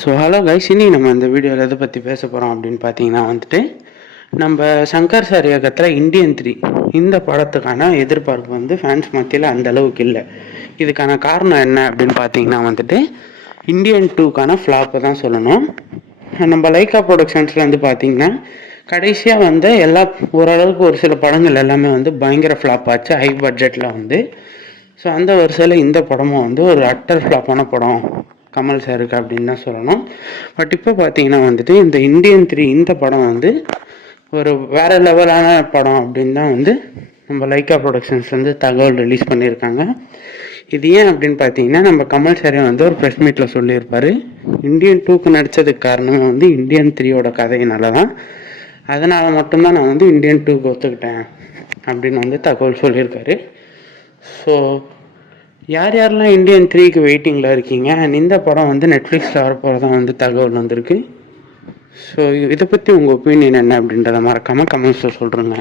So hello guys, இனி நம்ம இந்த வீடியோவில் எதை பற்றி பேச போகிறோம் அப்படின்னு பார்த்தீங்கன்னா நம்ம சங்கர் சார் இயக்கத்தில் இந்தியன் 3 இந்த படத்துக்கான எதிர்பார்ப்பு ஃபேன்ஸ் மத்தியில் அந்த அளவுக்கு இல்லை. இதுக்கான காரணம் என்ன அப்படின்னு பார்த்தீங்கன்னா இந்தியன் 2க்கான ஃப்ளாப்பை தான் சொல்லணும். நம்ம லைக்கா ப்ரொடக்ஷன்ஸில் பார்த்தீங்கன்னா கடைசியாக எல்லா ஓரளவுக்கு ஒரு சில படங்கள் எல்லாமே பயங்கர ஃப்ளாப் ஆச்சு ஹை பட்ஜெட்டில். ஸோ அந்த வரிசையில் இந்த படமும் ஒரு அட்டர் ஃப்ளாப்பான படம் கமல் சாருக்கு அப்படின்னு தான் சொல்லணும். பட் இப்போ பார்த்தீங்கன்னா இந்த இந்தியன் 3 இந்த படம் ஒரு வேற லெவலான படம் அப்படின்னு தான் நம்ம லைக்கா ப்ரொடக்ஷன்ஸ் தகவல் ரிலீஸ் பண்ணியிருக்காங்க. இது ஏன் அப்படின்னு பார்த்தீங்கன்னா நம்ம கமல் சாரே ஒரு ப்ரெஸ் மீட்டில் சொல்லியிருப்பார், இந்தியன் 2க்கு நடித்ததுக்கு காரணமே இந்தியன் 3யோட கதையினால தான். அதனால் மட்டும்தான் நான் இந்தியன் 2க்கு ஒத்துக்கிட்டேன் அப்படின்னு தகவல் சொல்லியிருக்காரு. ஸோ யாரெல்லாம் இந்தியன் 3க்கு வெயிட்டிங்கில் இருக்கீங்க, இந்த படம் நெட்ஃப்ளிக்ஸில் வரப்போகிறதான் தகவல் வந்திருக்கு. ஸோ இதை பற்றி உங்கள் ஒப்பீனியன் என்ன அப்படின்றத மறக்காமல் கமெண்ட்ஸில் சொல்கிறேங்க.